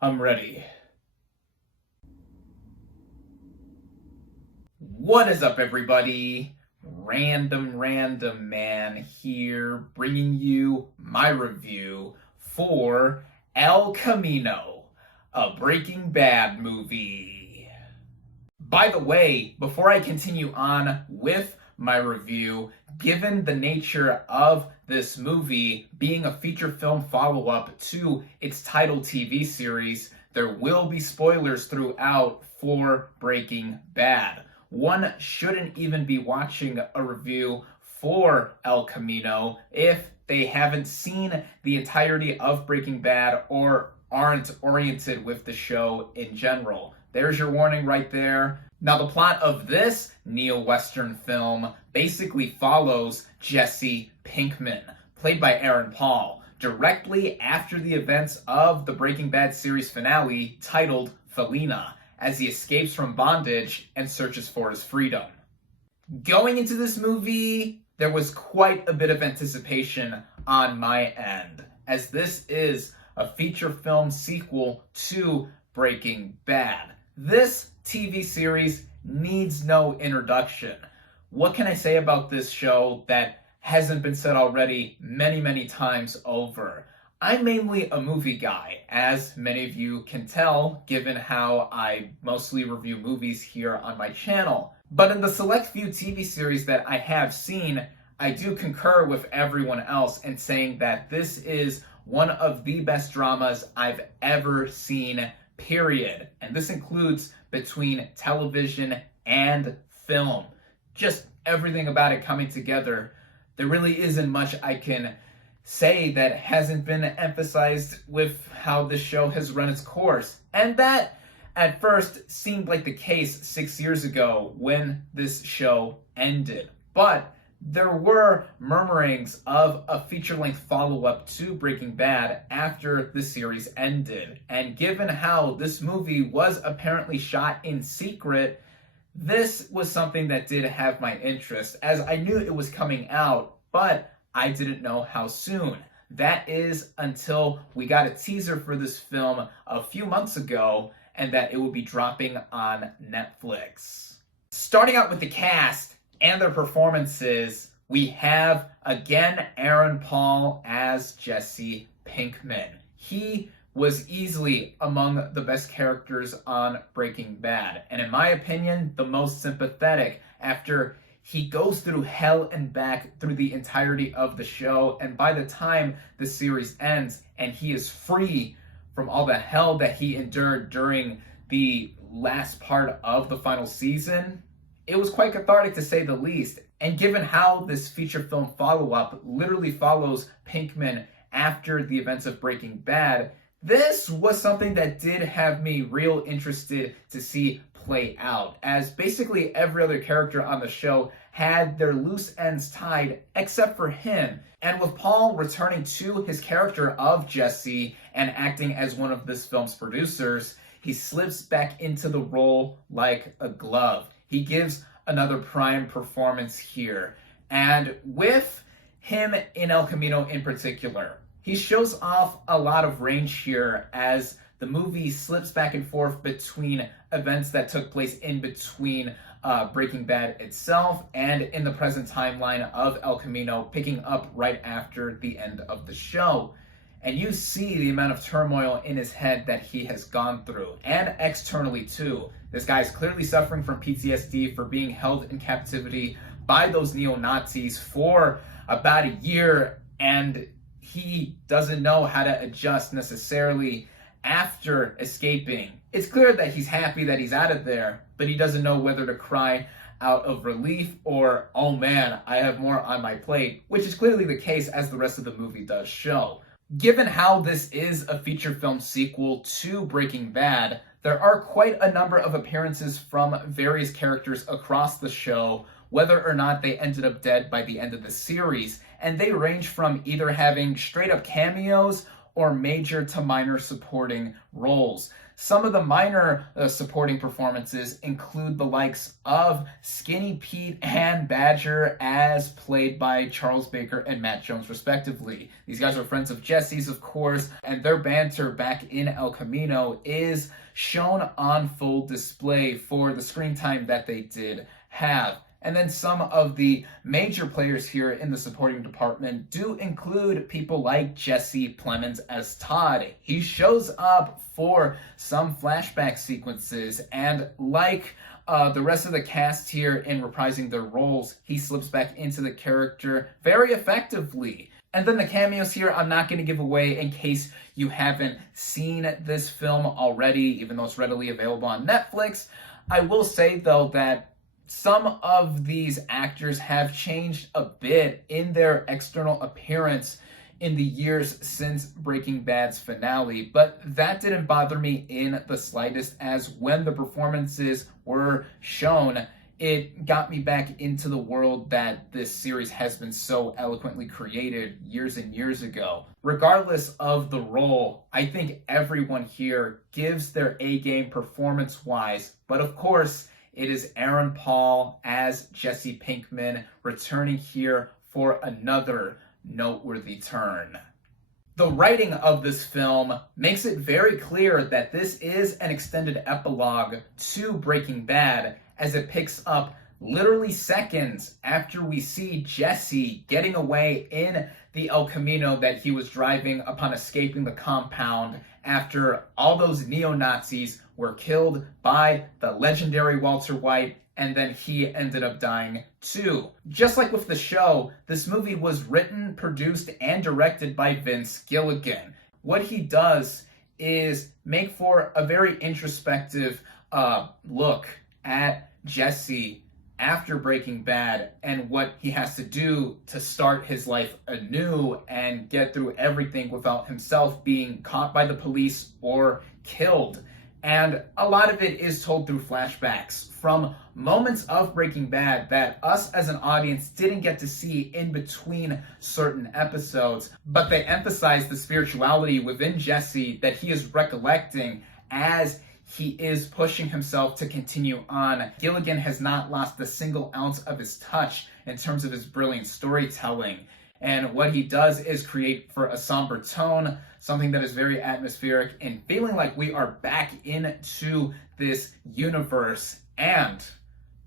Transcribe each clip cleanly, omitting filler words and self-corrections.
I'm ready. What is up, everybody? Random Man here, bringing you my review for El Camino, a Breaking Bad movie. By the way, before I continue on with my review, given the nature of this movie being a feature film follow-up to its title TV series, there will be spoilers throughout for Breaking Bad. One shouldn't even be watching a review for El Camino if they haven't seen the entirety of Breaking Bad or aren't oriented with the show in general. There's your warning right there. Now, the plot of this neo-Western film basically follows Jesse Pinkman, played by Aaron Paul, directly after the events of the Breaking Bad series finale titled Felina, as he escapes from bondage and searches for his freedom. Going into this movie, there was quite a bit of anticipation on my end, as this is a feature film sequel to Breaking Bad. This TV series needs no introduction. What can I say about this show that hasn't been said already many times over? I'm mainly a movie guy, as many of you can tell, given how I mostly review movies here on my channel. But in the select few TV series that I have seen, I do concur with everyone else in saying that this is one of the best dramas I've ever seen, period. And this includes between television and film. Just everything about it coming together. There really isn't much I can say that hasn't been emphasized with how this show has run its course. And that at first seemed like the case 6 years ago when this show ended. But there were murmurings of a feature-length follow-up to Breaking Bad after the series ended. And given how this movie was apparently shot in secret, this was something that did have my interest, as I knew it was coming out, but I didn't know how soon. That is until we got a teaser for this film a few months ago, and that it will be dropping on Netflix. Starting out with the cast and their performances, we have, again, Aaron Paul as Jesse Pinkman. He was easily among the best characters on Breaking Bad, and in my opinion, the most sympathetic after he goes through hell and back through the entirety of the show, and by the time the series ends and he is free from all the hell that he endured during the last part of the final season, it was quite cathartic to say the least. And given how this feature film follow-up literally follows Pinkman after the events of Breaking Bad, this was something that did have me real interested to see play out, as basically every other character on the show had their loose ends tied except for him. And with Paul returning to his character of Jesse and acting as one of this film's producers, he slips back into the role like a glove. He gives another prime performance here. And with him in El Camino in particular, he shows off a lot of range here as the movie slips back and forth between events that took place in between Breaking Bad itself and in the present timeline of El Camino, picking up right after the end of the show. And you see the amount of turmoil in his head that he has gone through, and externally too. This guy is clearly suffering from PTSD for being held in captivity by those neo-Nazis for about a year, and he doesn't know how to adjust necessarily after escaping. It's clear that he's happy that he's out of there, but he doesn't know whether to cry out of relief or, oh man, I have more on my plate, which is clearly the case as the rest of the movie does show. Given how this is a feature film sequel to Breaking Bad, there are quite a number of appearances from various characters across the show, whether or not they ended up dead by the end of the series, and they range from either having straight up cameos or major to minor supporting roles. Some of the minor supporting performances include the likes of Skinny Pete and Badger, as played by Charles Baker and Matt Jones, respectively. These guys are friends of Jesse's, of course, and their banter back in El Camino is shown on full display for the screen time that they did have. And then some of the major players here in the supporting department do include people like Jesse Plemons as Todd. He shows up for some flashback sequences, and like the rest of the cast here in reprising their roles, he slips back into the character very effectively. And then the cameos here, I'm not going to give away in case you haven't seen this film already, even though it's readily available on Netflix. I will say, though, that some of these actors have changed a bit in their external appearance in the years since Breaking Bad's finale, but that didn't bother me in the slightest, as when the performances were shown, it got me back into the world that this series has been so eloquently created years and years ago. Regardless of the role, I think everyone here gives their A-game performance-wise, but of course, it is Aaron Paul as Jesse Pinkman returning here for another noteworthy turn. The writing of this film makes it very clear that this is an extended epilogue to Breaking Bad, as it picks up literally seconds after we see Jesse getting away in the El Camino that he was driving upon escaping the compound after all those neo-Nazis were killed by the legendary Walter White, and then he ended up dying too. Just like with the show, this movie was written, produced, and directed by Vince Gilligan. What he does is make for a very introspective look at Jesse after Breaking Bad and what he has to do to start his life anew and get through everything without himself being caught by the police or killed. And a lot of it is told through flashbacks from moments of Breaking Bad that us as an audience didn't get to see in between certain episodes, but they emphasize the spirituality within Jesse that he is recollecting as he is pushing himself to continue on. Gilligan has not lost a single ounce of his touch in terms of his brilliant storytelling. And what he does is create for a somber tone, something that is very atmospheric and feeling like we are back into this universe, and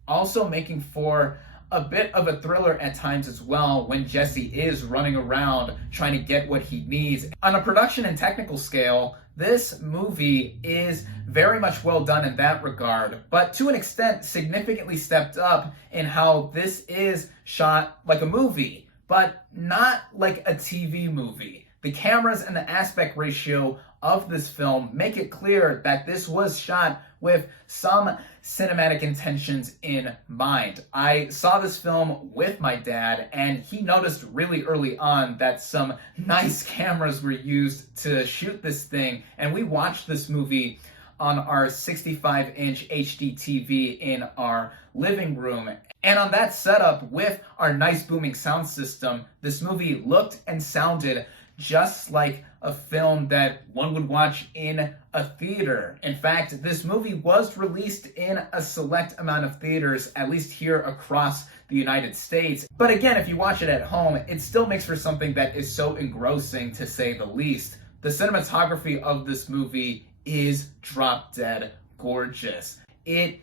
also making for a bit of a thriller at times as well when Jesse is running around trying to get what he needs. On a production and technical scale, this movie is very much well done in that regard, but to an extent significantly stepped up in how this is shot like a movie, but not like a TV movie. The cameras and the aspect ratio of this film make it clear that this was shot with some cinematic intentions in mind. I saw this film with my dad, and he noticed really early on that some nice cameras were used to shoot this thing, and we watched this movie on our 65-inch HD TV in our living room. And on that setup with our nice booming sound system, this movie looked and sounded just like a film that one would watch in a theater. In fact, this movie was released in a select amount of theaters, at least here across the United States. But again, if you watch it at home, it still makes for something that is so engrossing, to say the least. The cinematography of this movie is drop dead gorgeous. It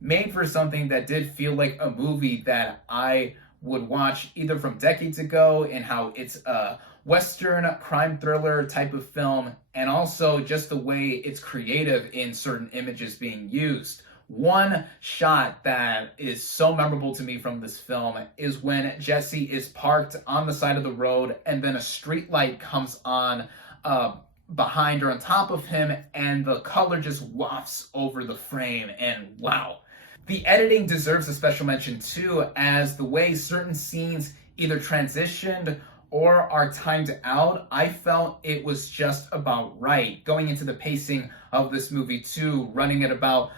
made for something that did feel like a movie that I would watch either from decades ago, in how it's a Western crime thriller type of film, and also just the way it's creative in certain images being used. One shot that is so memorable to me from this film is when Jesse is parked on the side of the road and then a street light comes on behind or on top of him, and the color just wafts over the frame, and wow. The editing deserves a special mention too, as the way certain scenes either transitioned or are timed out, I felt it was just about right. Going into the pacing of this movie too, running at about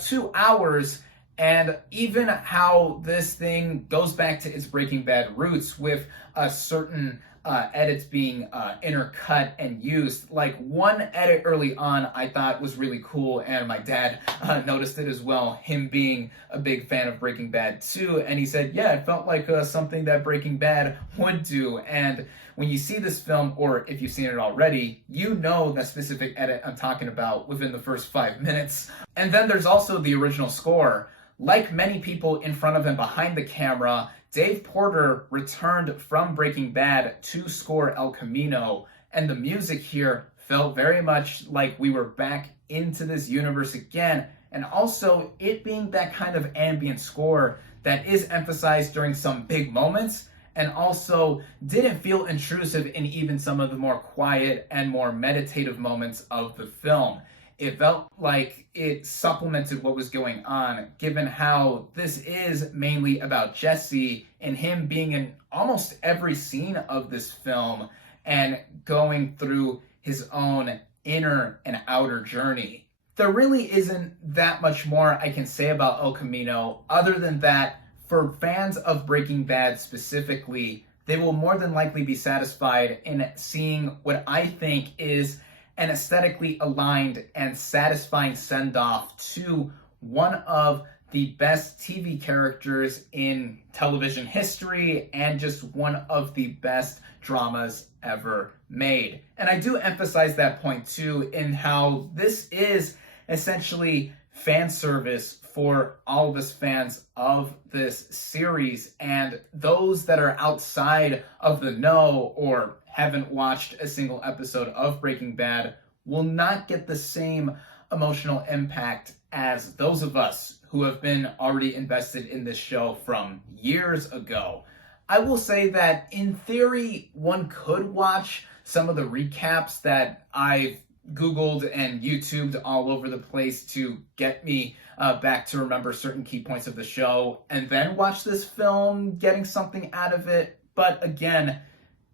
2 hours, and even how this thing goes back to its Breaking Bad roots with a certain edits being intercut and used. Like one edit early on I thought was really cool, and my dad noticed it as well, him being a big fan of Breaking Bad too, and he said, yeah, it felt like something that Breaking Bad would do. And when you see this film, or if you've seen it already, you know that specific edit I'm talking about within the first 5 minutes. And then there's also the original score. Like many people in front of and behind the camera, Dave Porter returned from Breaking Bad to score El Camino, and the music here felt very much like we were back into this universe again, and also it being that kind of ambient score that is emphasized during some big moments, and also didn't feel intrusive in even some of the more quiet and more meditative moments of the film. It felt like it supplemented what was going on, given how this is mainly about Jesse and him being in almost every scene of this film and going through his own inner and outer journey. There really isn't that much more I can say about El Camino, other than that, for fans of Breaking Bad specifically, they will more than likely be satisfied in seeing what I think is an aesthetically aligned and satisfying send-off to one of the best TV characters in television history and just one of the best dramas ever made. And I do emphasize that point too, in how this is essentially fan service for all of us fans of this series, and those that are outside of the know or haven't watched a single episode of Breaking Bad will not get the same emotional impact as those of us who have been already invested in this show from years ago. I will say that in theory, one could watch some of the recaps that I've Googled and YouTubed all over the place to get me back to remember certain key points of the show, and then watch this film getting something out of it. But again,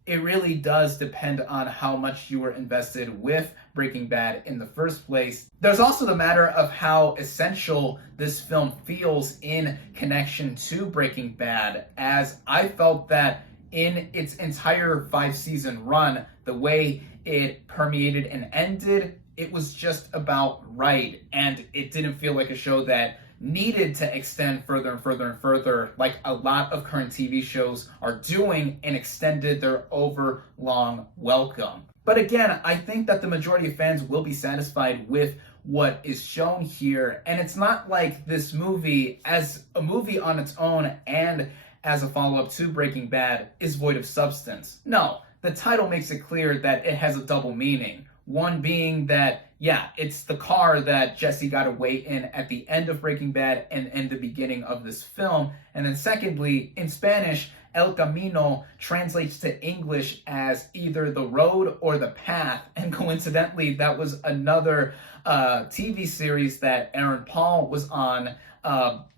it really does depend on how much you were invested with Breaking Bad in the first place. There's also the matter of how essential this film feels in connection to Breaking Bad, as I felt that in its entire 5-season run, the way it permeated and ended, it was just about right, and it didn't feel like a show that needed to extend further and further and further, like a lot of current TV shows are doing, and extended their overlong welcome. But again, I think that the majority of fans will be satisfied with what is shown here, and it's not like this movie, as a movie on its own and as a follow-up to Breaking Bad, is void of substance. No, the title makes it clear that it has a double meaning. One being that, yeah, it's the car that Jesse got away in at the end of Breaking Bad and in the beginning of this film. And then secondly, in Spanish, El Camino translates to English as either the road or the path. And coincidentally, that was another TV series that Aaron Paul was on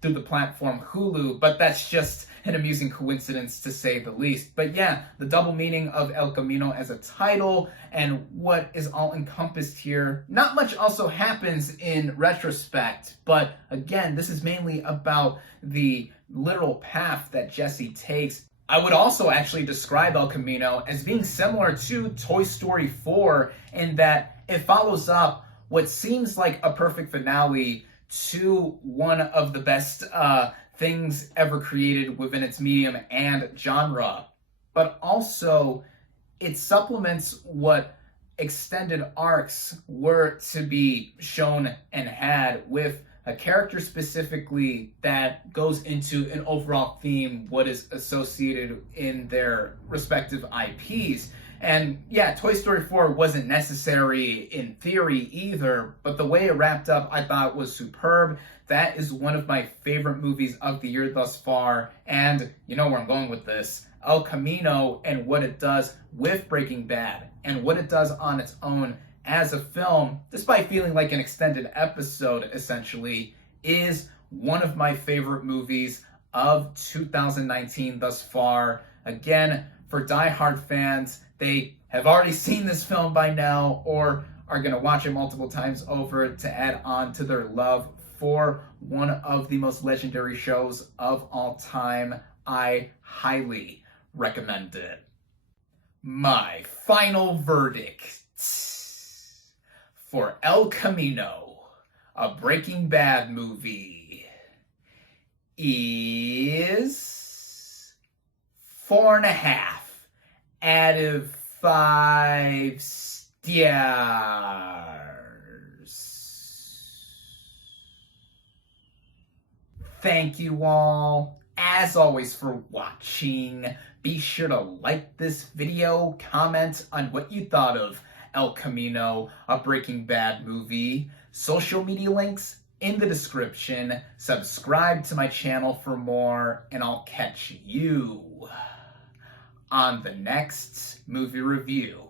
through the platform Hulu, but that's just an amusing coincidence to say the least. But yeah, the double meaning of El Camino as a title and what is all encompassed here. Not much also happens in retrospect, but again, this is mainly about the literal path that Jesse takes. I would also actually describe El Camino as being similar to Toy Story 4 in that it follows up what seems like a perfect finale to one of the best things ever created within its medium and genre. But also, it supplements what extended arcs were to be shown and had, with a character specifically that goes into an overall theme, what is associated in their respective IPs. And yeah, Toy Story 4 wasn't necessary in theory either, but the way it wrapped up I thought was superb. That is one of my favorite movies of the year thus far, and you know where I'm going with this. El Camino and what it does with Breaking Bad, and what it does on its own as a film, despite feeling like an extended episode essentially, is one of my favorite movies of 2019 thus far. Again, for diehard fans, they have already seen this film by now or are going to watch it multiple times over to add on to their love for one of the most legendary shows of all time. I highly recommend it. My final verdict for El Camino, a Breaking Bad movie, is 4.5 out of 5 stars. Thank you all, as always, for watching. Be sure to like this video, comment on what you thought of El Camino, a Breaking Bad movie. Social media links in the description. Subscribe to my channel for more, and I'll catch you on the next movie review.